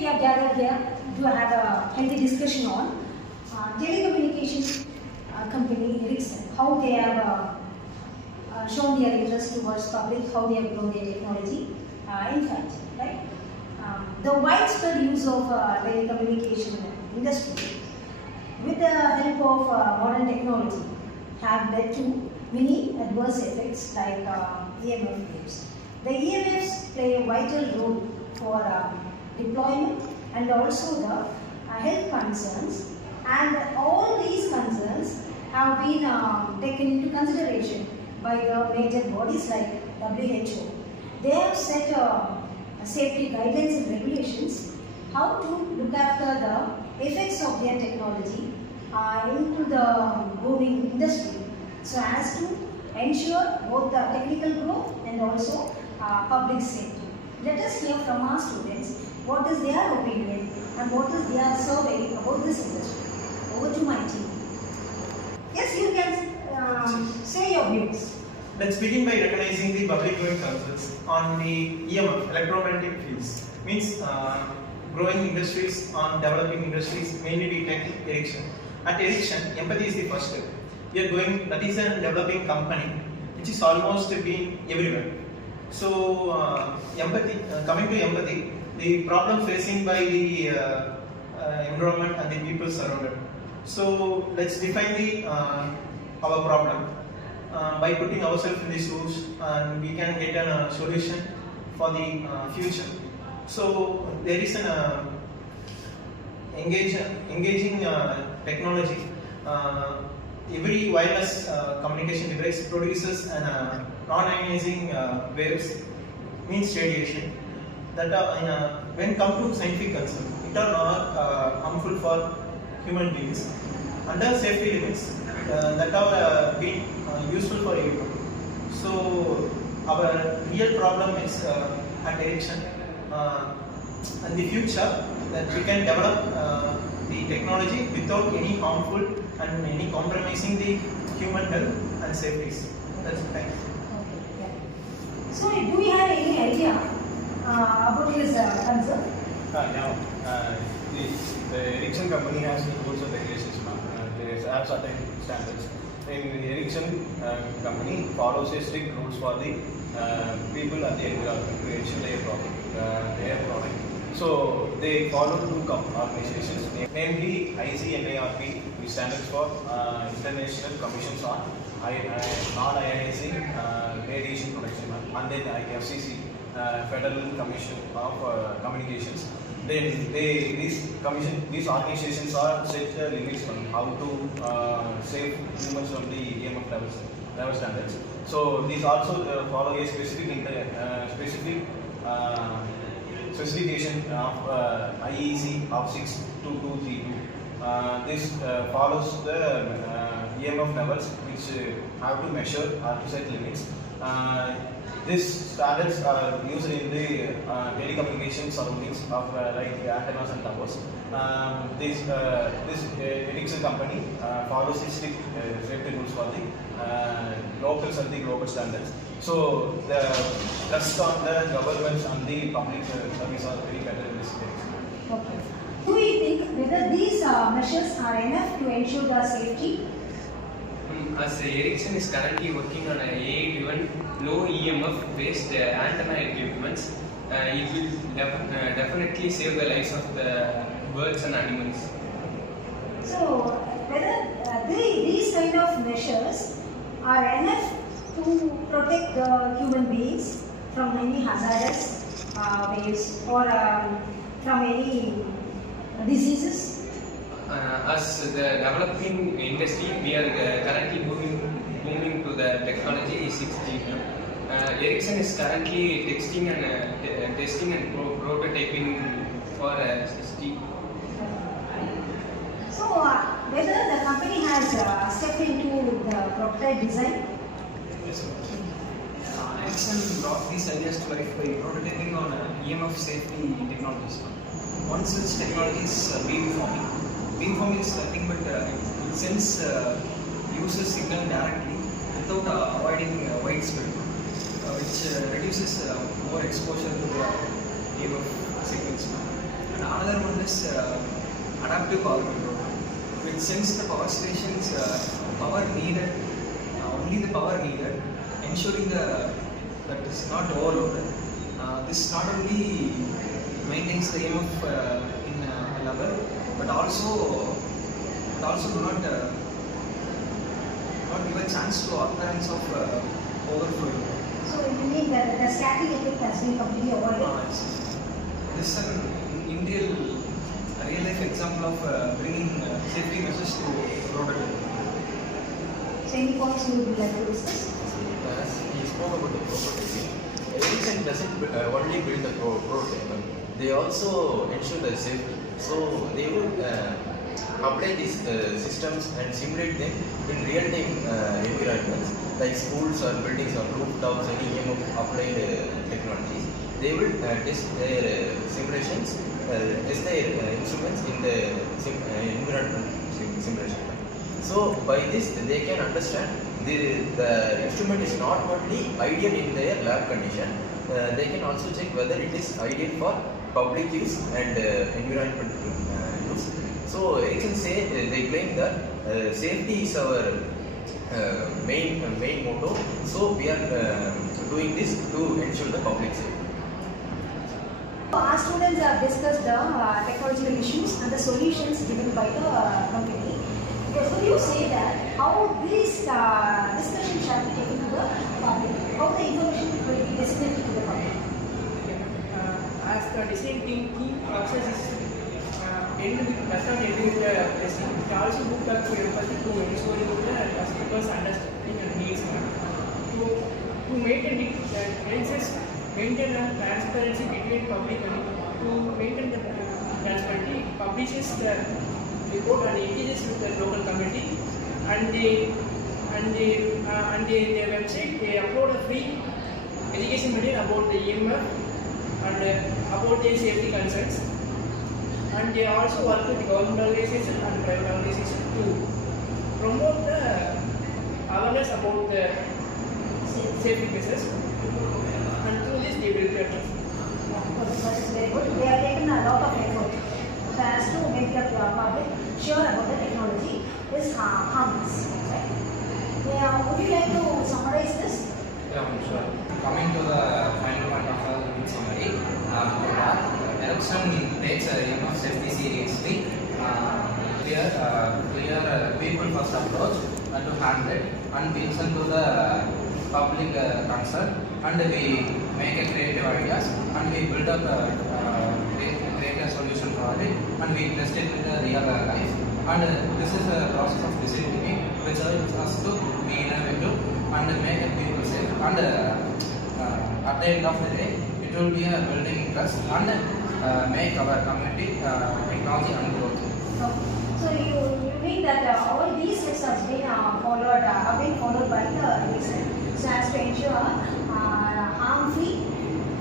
we have gathered here to have a healthy discussion on telecommunication company Ericsson, how they have shown their interest towards public, how they have grown their technology in fact, right? The widespread use of telecommunication industry with the help of modern technology have led to many adverse effects like EMF waves. The EMFs play a vital role for deployment and also the health concerns, and all these concerns have been taken into consideration by the major bodies like WHO. They have set safety guidelines and regulations how to look after the effects of their technology into the booming industry, so as to ensure both the technical growth and also public safety. Let us hear from our students what is their opinion and what is their survey about this industry. Over to my team. Yes, you can say your views. Let's begin by recognizing the public domain concerns on the EMF, electromagnetic fields. Means growing industries on developing industries, mainly we take Ericsson. At Ericsson, empathy is the first step. We are going, that is a developing company which is almost been everywhere. So empathy, coming to empathy, the problem facing by the environment and the people surrounded. So let's define the our problem by putting ourselves in the shoes, and we can get a solution for the future. So there is an engaging technology. Every wireless communication device produces an non-ionizing waves, means radiation, that are when come to scientific concern, it are not harmful for human beings under safety limits that are being useful for everyone. So our real problem is at Ericsson in the future that we can develop the technology without any harmful and any compromising the human health and safety. That's thanks. Okay, yeah. So do we have any idea about his concern? The Ericsson company has rules and regulations. They have certain standards. In the Ericsson company follows a strict rules for the people and the environment to ensure their product. So they follow two organizations, namely ICNIRP, which stands for International Commissions on Non-Ionizing Radiation Protection, and then FCC, Federal Commission of Communications. Then these organizations are set limits on how to save humans from the EMF level standards. So these also follow a specific specification of IEC of 62232. This follows the EMF levels which have to measure or to set limits. These standards are used in the telecommunication surroundings of like antennas and towers. This Ericsson company follows the strict safety rules for the locals and the global standards. So the trust on the governments and the public service are very better in this case. Okay. Do you think whether these measures are enough to ensure the safety? As Ericsson is currently working on a AI-driven low EMF based antenna equipments, it will definitely save the lives of the birds and animals. So whether these kind of measures are enough to protect the human beings from any hazardous waves or from any diseases? As the developing industry, we are currently booming to the technology 6G. Ericsson is currently testing and prototyping for 6G. So whether the company has stepped into the prototype design? Yes, Ericsson brought these ideas to life by prototyping on EMF safety technologies. One such technology is beamforming. Beamforming is nothing but it sends user signal directly without avoiding widespread, which reduces more exposure to the EMF signals. And is adaptive power control, which sends the power stations power needed, only the power needed, ensuring that is not overloaded. This not only maintains the EMF in a level, but also do not give a chance to occurrence of overflow. So you mean that the scattering effect has been completely avoided? This is an real life example of bringing safety measures to road. So any points you would like to discuss? As he spoke about the prototyping, Ericsson doesn't only build the prototype, they also ensure the safety. So they would apply these systems and simulate them in real-time environments like schools or buildings or rooftops, any EMF applied technologies. They will test their simulations, test their instruments in the environment simulation. So by this they can understand the instrument is not only ideal in their lab condition, they can also check whether it is ideal for public use and environment use. So Ericsson they claim that safety is our main motto. So we are doing this to ensure the public safety. Our students have discussed the technological issues and the solutions given by the company. Because would you say that how this discussion shall be taken to the public? How the information will be disseminated to the public? As the design thinking process is does not end with the testing, it also look back to empathy to ensuring the customers' understanding and needs. To maintain it, maintain a transparency between public and to maintain the transparency, publishes the report and engages with the local committee, and their website they upload a free education material about the EMF and about their safety concerns, and they also work with government organization and private organization to promote the awareness about the safety measures, and through this they will get. That is very good. They have taken a lot of effort so as to make the public sure about the technology is harmless. Right? Would you like to summarize this? Yeah, sure. Coming to the final point of the summary, Ericsson takes EMF safety seriously. Clear people first approach to handle it, and we listen to the public concern, and we make a creative ideas, and we build up create a solution for it, and we test it in the real life. And this is a process of decision making, which helps us to be innovative and make it people safe. And at the end of the day, it will be a building trust and make our community technology and growth. So you mean that all these steps have been followed by the Ericsson so as to ensure harm-free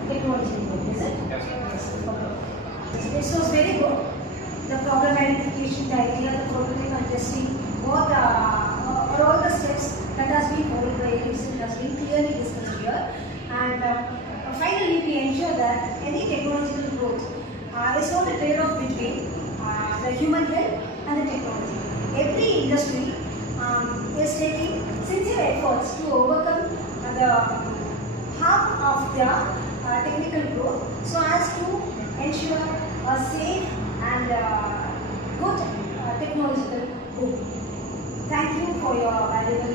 technology, is it? Yes. This was very good. The problem identification, the idea, the prototype and testing, all the steps that has been followed by Ericsson has been clearly discussed here. And finally, we ensure that any technological growth is not a trade-off between the human health and the technology. Every industry is taking sincere efforts to overcome the harm of their technical growth so as to ensure a safe and good technological boom. Thank you for your valuable